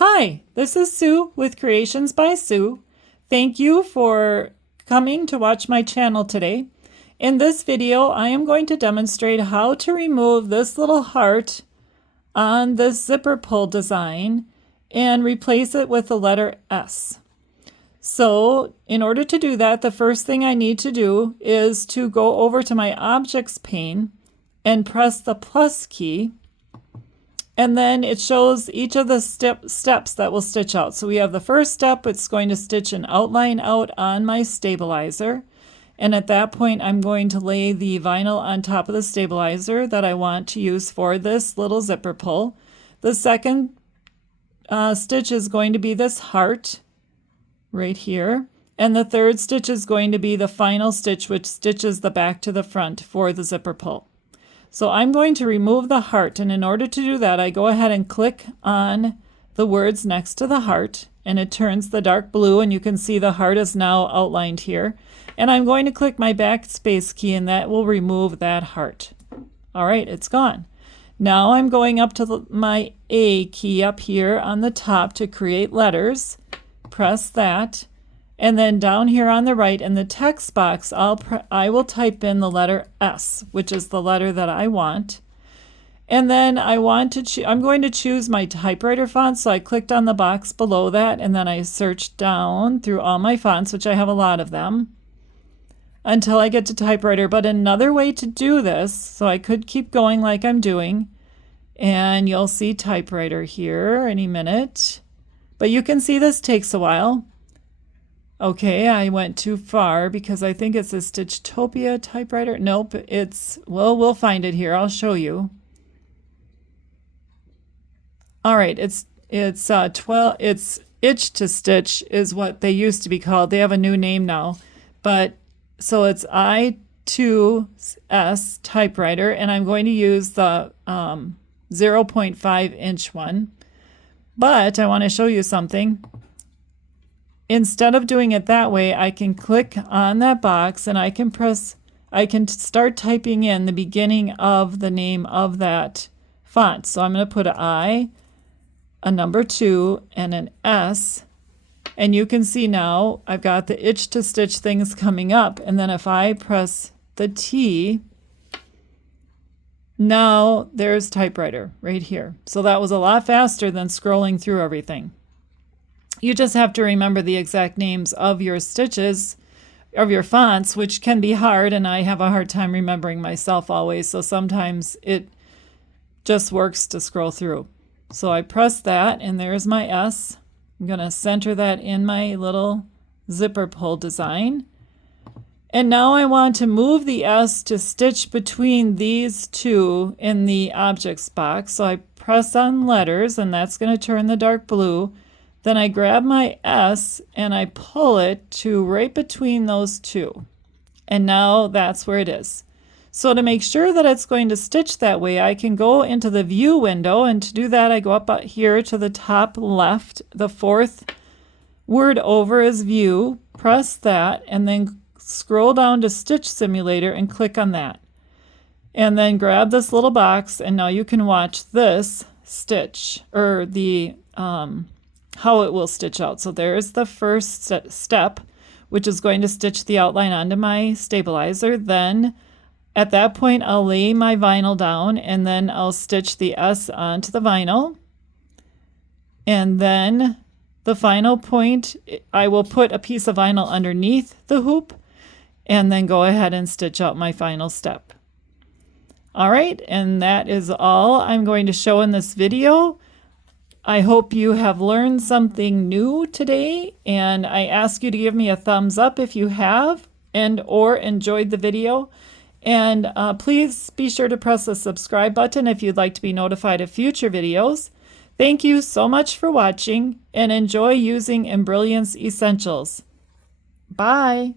Hi, this is Sue with Creations by Sue. Thank you for coming to watch my channel today. In this video, I am going to demonstrate how to remove this little heart on this zipper pull design and replace it with the letter S. So in order to do that, the first thing I need to do is to go over to my Objects pane and press the plus key. And then it shows each of the steps that will stitch out. So we have the first step, it's going to stitch an outline out on my stabilizer. And at that point, I'm going to lay the vinyl on top of the stabilizer that I want to use for this little zipper pull. The second stitch is going to be this heart right here. And the third stitch is going to be the final stitch, which stitches the back to the front for the zipper pull. So I'm going to remove the heart, and in order to do that, I go ahead and click on the words next to the heart, and it turns the dark blue, and you can see the heart is now outlined here. And I'm going to click my backspace key, and that will remove that heart. All right, it's gone. Now I'm going up to my A key up here on the top to create letters. Press that. And then down here on the right in the text box, I will type in the letter S, which is the letter that I want. And then I'm going to choose my typewriter font, so I clicked on the box below that, and then I searched down through all my fonts, which I have a lot of them, until I get to typewriter. But another way to do this, so I could keep going like I'm doing, and you'll see typewriter here any minute. But you can see this takes a while. Okay, I went too far because I think it's a Stitchtopia typewriter. Nope, we'll find it here. I'll show you. All right, it's Itch to Stitch is what they used to be called. They have a new name now. But so it's I2S typewriter, and I'm going to use the 0.5 inch one. But I want to show you something. Instead of doing it that way, I can click on that box and I can start typing in the beginning of the name of that font. So I'm going to put an I, a number 2, and an S. And you can see now I've got the Itch to Stitch things coming up. And then if I press the T, now there's typewriter right here. So that was a lot faster than scrolling through everything. You just have to remember the exact names of your stitches, of your fonts, which can be hard, and I have a hard time remembering myself always, so sometimes it just works to scroll through. So I press that, and there's my S. I'm going to center that in my little zipper pull design. And now I want to move the S to stitch between these two in the objects box. So I press on letters, and that's going to turn the dark blue. Then I grab my S and I pull it to right between those two. And now that's where it is. So to make sure that it's going to stitch that way, I can go into the view window, and to do that I go up here to the top left. The fourth word over is view. Press that and then scroll down to Stitch Simulator and click on that. And then grab this little box, and now you can watch this stitch, or the how it will stitch out. So there's the first step, which is going to stitch the outline onto my stabilizer. Then at that point, I'll lay my vinyl down, and then I'll stitch the S onto the vinyl. And then the final point, I will put a piece of vinyl underneath the hoop, and then go ahead and stitch out my final step. All right, and that is all I'm going to show in this video. I hope you have learned something new today, and I ask you to give me a thumbs up if you have or enjoyed the video. And please be sure to press the subscribe button if you'd like to be notified of future videos. Thank you so much for watching, and enjoy using Embrilliance Essentials. Bye!